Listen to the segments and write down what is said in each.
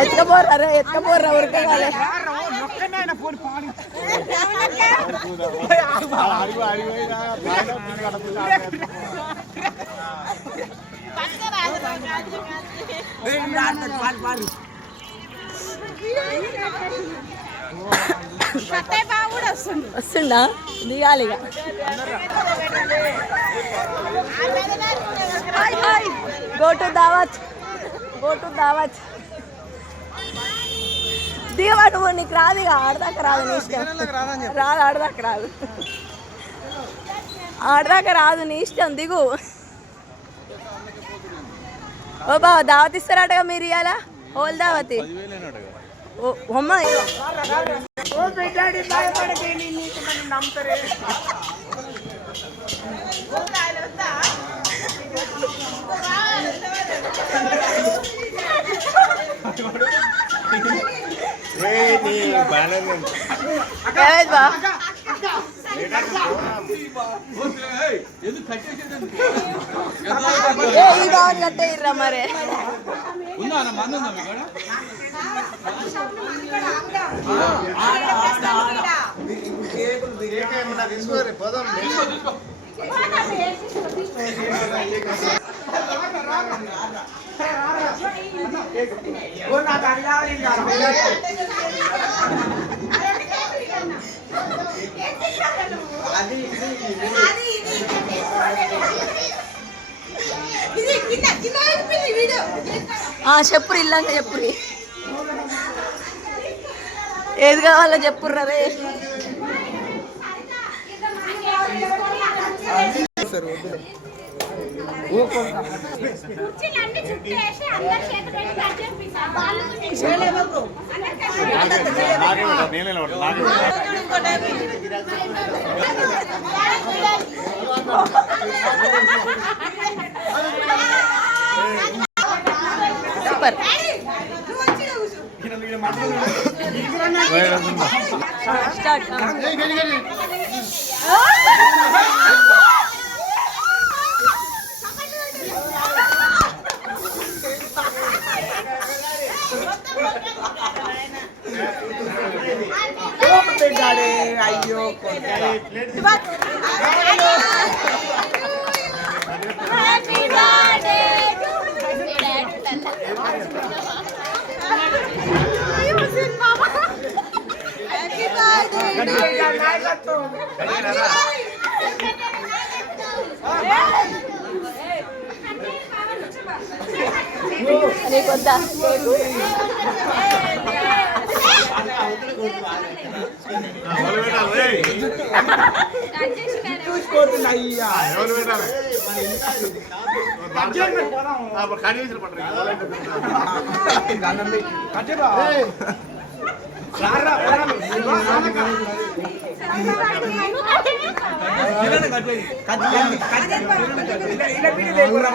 ఎత్తుకపోర్రా ఎత్తుకపోర్రా ఉరకగాలే వస్తుండా దిగాలి ఇక go to దావత్ దిగబట్టు నీకు రాదు ఇక ఆడదాకా రాదు నీ ఇష్టం రాదు ఆడదాకా రాదు నీ ఇష్టం దిగు ఓ బావ దావత్ ఇస్తారటగా మీరు ఇవాళ హోల్ దావతి ఓ అమ్మ కట్టేయర్రా మరే చెప్పురు ఇల్లంగా చెప్పురి ఏది కావాలో చెప్పుర్రా రే సూపర్ స్టార్ట్ అయ్యో నీకొద్దా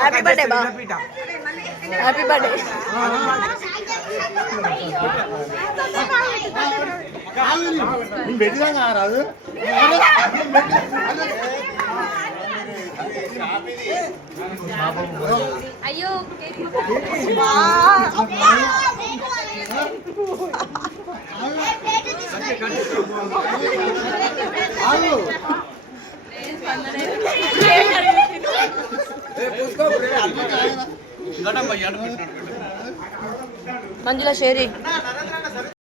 హ్యాపీ బర్త్డే బా హ్యాపీ బర్త్డే రాదు అయ్యో మంజుల షేరీ